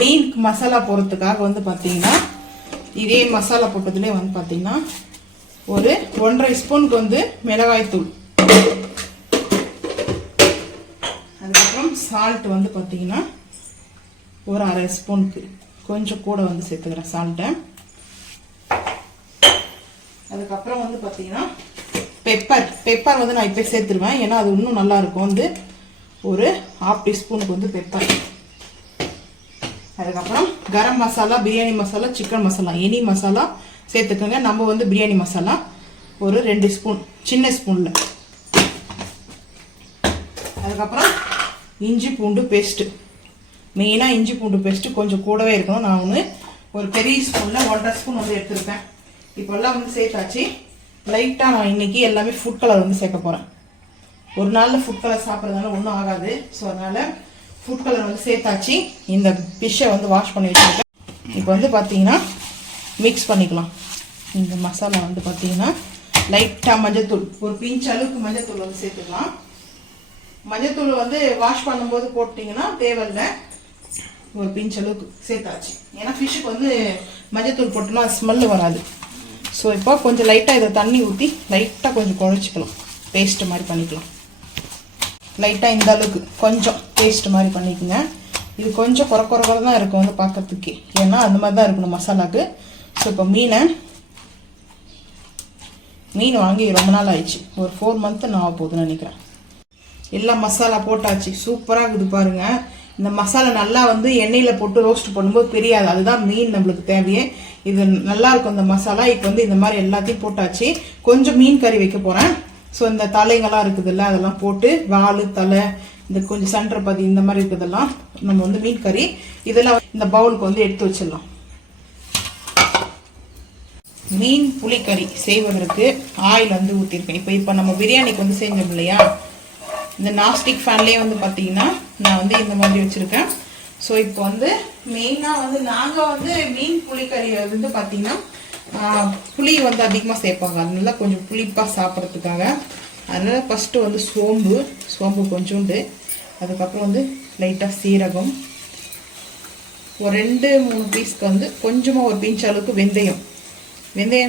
மீன் மசாலா போடுறதுக்காக வந்து பார்த்தீங்கன்னா இதே மசாலா போட்டதுலேயே வந்து பார்த்தீங்கன்னா ஒரு 1.5 ஸ்பூனுக்கு வந்து மிளகாய்த்தூள், அதுக்கப்புறம் சால்ட் வந்து பார்த்தீங்கன்னா ஒரு 1/2 ஸ்பூனுக்கு கொஞ்சம் கூட வந்து சேர்த்துக்கிறேன் சால்ட்டை. அதுக்கப்புறம் வந்து பார்த்தீங்கன்னா பெப்பர் வந்து நான் இப்போ சேர்த்துருவேன், ஏன்னா அது இன்னும் நல்லா இருக்கும். வந்து ஒரு 1/2 டீஸ்பூனுக்கு வந்து பெப்பர். அதுக்கப்புறம் கரம் மசாலா, பிரியாணி மசாலா, சிக்கன் மசாலா, எனி மசாலா சேர்த்துக்கோங்க. நம்ம வந்து பிரியாணி மசாலா ஒரு 2 ஸ்பூன், சின்ன ஸ்பூனில். அதுக்கப்புறம் இஞ்சி பூண்டு பேஸ்ட்டு, மெயினாக இஞ்சி பூண்டு பேஸ்ட்டு கொஞ்சம் கூடவே இருக்கணும். நான் ஒன்று ஒரு பெரிய ஸ்பூனில் 1.5 ஸ்பூன் வந்து எடுத்துருப்பேன். இப்போல்லாம் வந்து சேர்த்தாச்சு. லைட்டாக நான் இன்றைக்கி எல்லாமே ஃபுட் கலர் வந்து சேர்க்க போகிறேன். ஒரு நாளில் ஃபுட் கலர் சாப்பிட்றதுனால ஒன்றும் ஆகாது. ஸோ அதனால் ஃபுட் கலர் வந்து சேர்த்தாச்சு. இந்த ஃபிஷ்ஷை வந்து வாஷ் பண்ணி வச்சுருக்கேன். இப்போ வந்து பார்த்தீங்கன்னா மிக்ஸ் பண்ணிக்கலாம். இந்த மசாலா வந்து பார்த்தீங்கன்னா லைட்டாக மஞ்சத்தூள், ஒரு பிஞ்ச் அளவுக்கு மஞ்சத்தூள் வந்து சேர்த்துக்கலாம். மஞ்சத்தூள் வந்து வாஷ் பண்ணும்போது போட்டிங்கன்னா தேவையில்லை, ஒரு பிஞ்ச் அளவுக்கு சேர்த்தாச்சு. ஏன்னா ஃபிஷ்ஷுக்கு வந்து மஞ்சத்தூள் போட்டோம்னா ஸ்மெல்லு வராது. ஸோ இப்போ கொஞ்சம் லைட்டாக இதை தண்ணி ஊற்றி லைட்டாக கொஞ்சம் குழச்சிக்கலாம், பேஸ்ட்டு மாதிரி பண்ணிக்கலாம். லைட்டாக இந்த அளவுக்கு கொஞ்சம் பேஸ்ட் மாதிரி பண்ணிக்கோங்க. இது கொஞ்சம் குறை தான் இருக்கும் வந்து பார்க்கறதுக்கு, ஏன்னா அந்த மாதிரி தான் இருக்கணும் மசாலாவுக்கு. ஸோ இப்போ மீன் வாங்கி ரொம்ப நாள் ஆயிடுச்சு, ஒரு 4 மந்த்து நான் ஆக போகுதுன்னு நினைக்கிறேன். எல்லாம் மசாலா போட்டாச்சு, சூப்பராக இருக்குது பாருங்கள். இந்த மசாலா நல்லா வந்து எண்ணெயில் போட்டு ரோஸ்ட் பண்ணும்போது தெரியாது, அதுதான் மீன் நம்மளுக்கு தேவையே. இது நல்லா இருக்கும் இந்த மசாலா. இப்போ வந்து இந்த மாதிரி எல்லாத்தையும் போட்டாச்சு. கொஞ்சம் மீன் கறி வைக்க போகிறேன். ஸோ இந்த தலைங்கள்லாம் இருக்குதுல்ல, அதெல்லாம் போட்டு வால், தலை, இந்த கொஞ்சம் சென்டர் பதி இந்த மாதிரி இருக்குதெல்லாம் நம்ம வந்து மீன் கறி இதெல்லாம் இந்த பவுலுக்கு வந்து எடுத்து வச்சிடலாம். மீன் புளிக்கறி செய்வதற்கு ஆயில் வந்து ஊற்றிருக்கேன். இப்போ நம்ம பிரியாணிக்கு வந்து செஞ்சோம் இல்லையா, இந்த நாஸ்டிக் ஃபேன்லேயே வந்து பார்த்தீங்கன்னா நான் வந்து இந்த மாதிரி வச்சுருக்கேன். ஸோ இப்போ வந்து மெயினாக வந்து நாங்கள் வந்து மீன் புளிக்கறி வந்து பார்த்தீங்கன்னா புளி வந்து அதிகமாக சேர்ப்பாங்க, அதனால கொஞ்சம் புளிப்பாக சாப்பிட்றதுக்காக. அதனால் ஃபஸ்ட்டு வந்து சோம்பு கொஞ்சோண்டு, அதுக்கப்புறம் வந்து லைட்டாக சீரகம், ஒரு 2-3 பீஸ்க்கு வந்து கொஞ்சமாக ஒரு பிஞ்ச் அளவுக்கு வெந்தயம்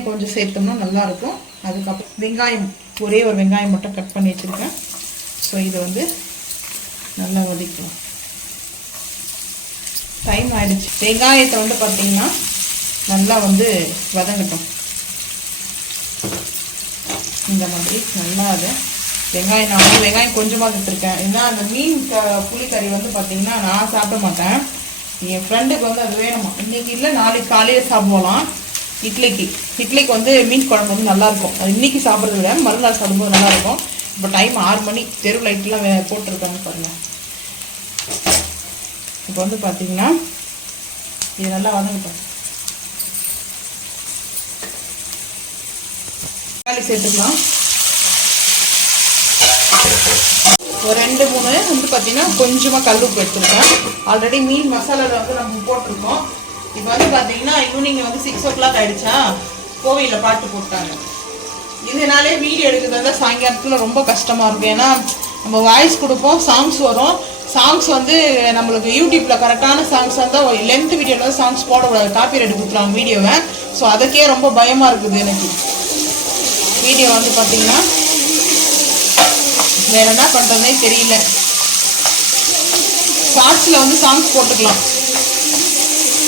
கொஞ்சம் சேர்த்தோம்னா நல்லாயிருக்கும். அதுக்கப்புறம் வெங்காயம், ஒரே ஒரு வெங்காயம் மட்டும் கட் பண்ணி வச்சுருக்கேன். ஸோ இதை வந்து நல்லா வதக்கலாம். டைம் ஆகிடுச்சு. வெங்காயத்தை வந்து பார்த்திங்கன்னா நல்லா வந்து வதங்கட்டும். இந்த மாதிரி நல்லா அதை வெங்காயம், நான் வந்து வெங்காயம் கொஞ்சமாக எடுத்துருக்கேன். ஏன்னா அந்த மீன் புளிக்கறி வந்து பார்த்திங்கன்னா நான் சாப்பிட மாட்டேன், என் ஃப்ரெண்டுக்கு வந்து அது வேணுமா. இன்றைக்கி இல்லை நாளைக்கு காலையில் சாப்பிடலாம். இட்லிக்கு வந்து மீன் குழம்பு வந்து நல்லாயிருக்கும். அது இன்றைக்கி சாப்பிட்றத விட மறுநாள் சாப்பிடும்போது நல்லாயிருக்கும். இப்போ டைம் 6 மணி, தெரு லைட்லாம் போட்டிருக்காங்க பாருங்கள். இப்போ வந்து பார்த்தீங்கன்னா இது நல்லா வதங்கட்டும். தக்காளி சேர்த்துக்கலாம். ஒரு 2-3 வந்து பார்த்தீங்கன்னா கொஞ்சமாக கல்லுப்பு எடுத்துருக்கேன். ஆல்ரெடி மீன் மசாலாவில் வந்து நம்ம போட்டிருக்கோம். இப்போ வந்து பார்த்தீங்கன்னா ஈவினிங் வந்து 6 o'clock ஆகிடுச்சா, கோவிலில் பாட்டு போட்டாங்க. இதனாலே வீடியோ எடுக்கிறதா சாயங்காலத்தில் ரொம்ப கஷ்டமாக இருக்கும். ஏன்னா நம்ம வாய்ஸ் கொடுப்போம், சாங்ஸ் வரும். சாங்ஸ் வந்து நம்மளுக்கு யூடியூப்பில் கரெக்டான சாங்ஸ் வந்தால் லென்த் வீடியோவில் வந்து சாங்ஸ் போடக்கூடாது, காப்பிரைட் கொடுத்துருவாங்க வீடியோவை. ஸோ அதுக்கே ரொம்ப பயமாக இருக்குது எனக்கு. வீடியோ வந்து பார்த்திங்கன்னா வேறு என்ன பண்ணுறதுனே தெரியல. ஷார்ட்ஸில் வந்து சாங்ஸ் போட்டுக்கலாம்,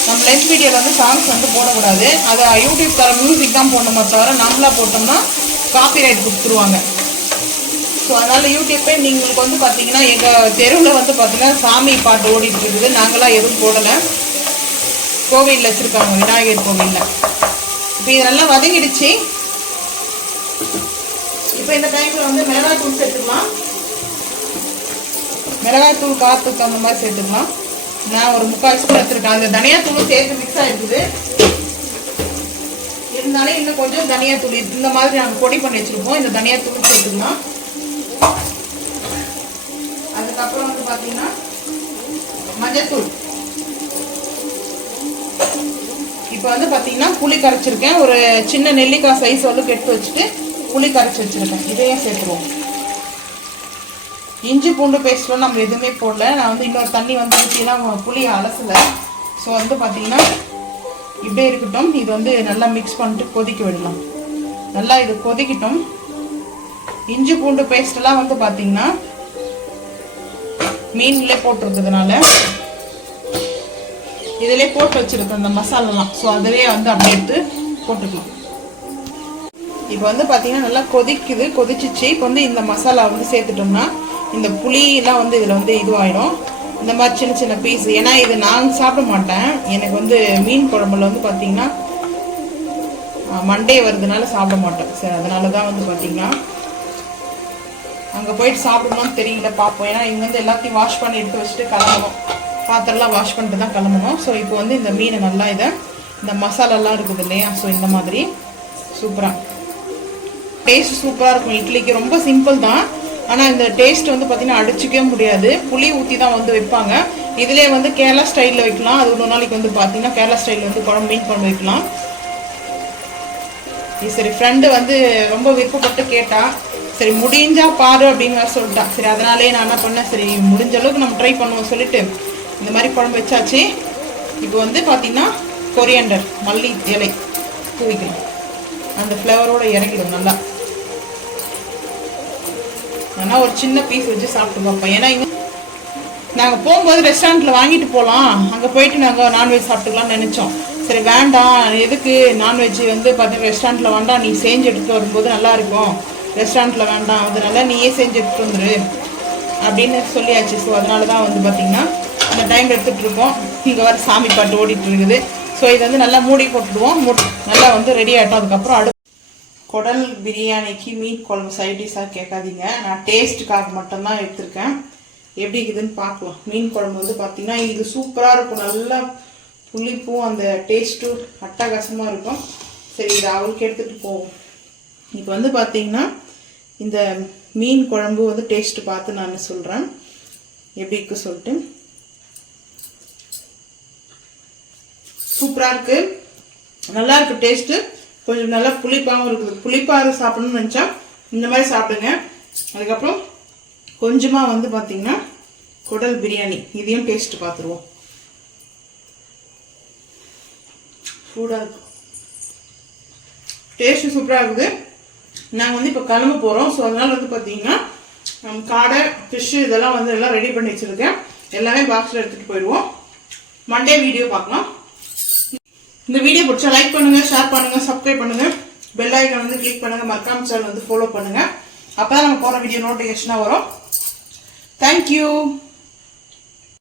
நம்ம லென்த் வீடியோவில் வந்து சாங்ஸ் வந்து போடக்கூடாது. அதை யூடியூப் தர மியூசிக் தான் போடணுமே தவிர நம்மளாக போட்டோம்னா காப்பிரைட் கொடுத்துருவாங்க. ஸோ அதனால் யூடியூப்பே நீங்களுக்கு வந்து பார்த்தீங்கன்னா எங்கள் தெருவில் வந்து பார்த்தீங்கன்னா சாமி பாட்டு ஓடிட்டு இருக்குது. நாங்களாம் எதுவும் போடலை, கோவிலில் வச்சுருக்காங்க, விநாயகர் கோவிலில். இப்போ இதெல்லாம் வதங்கிடுச்சு. இப்போ இந்த டைமில் வந்து மிளகாய்த்தூள் சேர்த்துக்கலாம். மிளகாய்த்தூள் காற்றுக்கு அந்த மாதிரி சேர்த்துக்கலாம். நான் ஒரு 3/4 ஸ்பூன் எடுத்துருக்கேன். அந்த தனியாத்தூளும் சேர்த்து மிக்ஸ் ஆகிருக்குது. இருந்தாலும் இன்னும் கொஞ்சம் தனியாத்தூள் இந்த மாதிரி நாங்கள் பொடி பண்ணி வச்சுருப்போம், இந்த தனியாத்தூள் சேர்த்துக்கலாம். அதுக்கப்புறம் வந்து பார்த்தீங்கன்னா மஞ்சத்தூள். இப்போ வந்து பார்த்தீங்கன்னா புளி கரைச்சிருக்கேன், ஒரு சின்ன நெல்லிக்காய் சைஸ் அளவுக்கு எடுத்து வச்சுட்டு புளி கரைச்சி வச்சுருக்கேன். இதையும் சேர்த்துருவோம். இஞ்சி பூண்டு பேஸ்ட்லாம் நம்ம எதுவுமே போடல. நான் வந்து இன்னொரு தண்ணி வந்து ஊற்றினா புளியை அலசலை. ஸோ வந்து பார்த்தீங்கன்னா இப்படியே இருக்கட்டும். இது வந்து நல்லா மிக்ஸ் பண்ணிட்டு கொதிக்க விடலாம். நல்லா இது கொதிக்கட்டும். இஞ்சி பூண்டு பேஸ்டெல்லாம் வந்து பார்த்தீங்கன்னா மீன்லேயே போட்டிருக்கிறதுனால இதிலே போட்டு வச்சுருக்கோம் இந்த மசாலாலாம். ஸோ அதிலே வந்து அப்படியே எடுத்து போட்டுக்கலாம். இப்போ வந்து பார்த்தீங்கன்னா நல்லா கொதிக்குது, கொதிச்சிச்சு. இப்போ வந்து இந்த மசாலா வந்து சேர்த்துட்டோம்னா இந்த புளியெல்லாம் வந்து இதில் வந்து இதுவாகிடும். இந்த மாதிரி சின்ன சின்ன பீஸ், ஏன்னா இது நான் சாப்பிட மாட்டேன். எனக்கு வந்து மீன் குழம்புல வந்து பார்த்தீங்கன்னா மண்டே வருதுனால சாப்பிட மாட்டேன். சரி, அதனால தான் வந்து பார்த்தீங்கன்னா அங்கே போயிட்டு சாப்பிடணும்னு தெரியல, பார்ப்போம். ஏன்னா இங்கே வந்து எல்லாத்தையும் வாஷ் பண்ணி எடுத்து வச்சுட்டு கிளம்பணும். பாத்திரம்லாம் வாஷ் பண்ணிட்டு தான் கிளம்பணும். ஸோ இப்போ வந்து இந்த மீனை நல்லா இந்த மசாலாலாம் இருக்குது இல்லையா, ஸோ இந்த மாதிரி சூப்பராக டேஸ்ட் சூப்பராக இருக்கும். இட்லிக்கு ரொம்ப சிம்பிள் தான், ஆனால் இந்த டேஸ்ட் வந்து பார்த்தீங்கன்னா அடிச்சிக்கவே முடியாது. புளி ஊற்றி தான் வந்து வைப்பாங்க. இதிலே வந்து கேரளா ஸ்டைலில் வைக்கலாம். அது ஒரு நாளைக்கு வந்து பார்த்தீங்கன்னா கேரளா ஸ்டைலில் வந்து மீன் குழம்பு வைக்கலாம். சரி, ஃப்ரெண்டு வந்து ரொம்ப விருப்பப்பட்டு கேட்டா, சரி முடிஞ்சா பாரு அப்படின்னு வேறு சொல்லிட்டா. சரி, அதனாலே நான் என்ன பண்ணேன், சரி முடிஞ்ச அளவுக்கு நம்ம ட்ரை பண்ணுவோம் சொல்லிட்டு இந்த மாதிரி குழம்பு வச்சாச்சு. இப்போ வந்து பார்த்தீங்கன்னா கொரியாண்டர் மல்லி இலை தூவிக்கணும். அந்த ஃப்ளேவரோடு இறங்கிடும் நல்லா. ஆனால் ஒரு சின்ன பீஸ் வச்சு சாப்பிட்டு பார்ப்போம். ஏன்னா இங்கே நாங்கள் போகும்போது ரெஸ்டாரண்ட்டில் வாங்கிட்டு போகலாம், அங்கே போயிட்டு நாங்கள் நான்வெஜ் சாப்பிட்டுக்கலாம்னு நினச்சோம். சரி வேண்டாம், எதுக்கு நான்வெஜ் வந்து பார்த்தீங்கன்னா ரெஸ்டாரண்ட்டில் வேண்டாம், நீ செஞ்சு எடுத்துகிட்டு வரும்போது நல்லாயிருக்கும், ரெஸ்டாரண்ட்டில் வேண்டாம், அதனால நீயே செஞ்சு எடுத்துகிட்டு வந்துரு அப்படின்னு சொல்லியாச்சு. ஸோ அதனால தான் வந்து பார்த்திங்கன்னா இந்த டைம் எடுத்துகிட்டு இருக்கோம். இங்கே வர சாமி பாட்டு ஓடிட்டு இருக்குது. ஸோ இதை வந்து நல்லா மூடி போட்டுடுவோம். நல்லா வந்து ரெடி ஆகிட்டோம். அதுக்கப்புறம் குடல் பிரியாணிக்கு மீன் குழம்பு சைடிஷாக கேட்காதீங்க, நான் டேஸ்ட்டுக்காக மட்டும்தான் எடுத்திருக்கேன். எப்படி இருக்குதுன்னு பார்க்கலாம். மீன் குழம்பு வந்து பார்த்திங்கன்னா இது சூப்பராக இருக்கும். நல்லா புளிப்பும் அந்த டேஸ்ட்டும் அட்டகாசமாக இருக்கும். சரி, இதை அவளுக்கு எடுத்துகிட்டு போவோம். இப்போ வந்து பார்த்திங்கன்னா இந்த மீன் குழம்பு வந்து டேஸ்ட்டு பார்த்து நான் சொல்கிறேன் எப்படி இருக்கு சொல்லிட்டு. சூப்பராக இருக்குது, நல்லா இருக்குது டேஸ்ட்டு. கொஞ்சம் நல்லா புளிப்பாகவும் இருக்குது. புளிப்பாக சாப்பிடணும்னு நினச்சா இந்த மாதிரி சாப்பிடுங்க. அதுக்கப்புறம் கொஞ்சமாக வந்து பார்த்திங்கன்னா குடல் பிரியாணி, இதையும் டேஸ்ட்டு பார்த்துருவோம். சூடாக இருக்கும், டேஸ்ட்டு சூப்பராக இருக்குது. நாங்கள் வந்து இப்போ கிளம்ப போகிறோம். ஸோ அதனால் வந்து பார்த்தீங்கன்னா காடை ஃபிஷ்ஷு இதெல்லாம் வந்து எல்லாம் ரெடி பண்ணி வச்சுருக்கேன். எல்லாமே பாக்ஸில் எடுத்துகிட்டு போயிடுவோம். மண்டே வீடியோ பார்க்கலாம். இந்த வீடியோ பிடிச்சா லைக் பண்ணுங்கள், ஷேர் பண்ணுங்கள், சப்ஸ்கிரைப் பண்ணுங்கள், பெல் ஐக்கான் வந்து கிளிக் பண்ணுங்கள், மறக்காம சேனல் வந்து ஃபாலோ பண்ணுங்கள். அப்போ தான் நம்ம போகிற வீடியோ நோட்டிஃபிகேஷனாக வரும். தேங்க்யூ.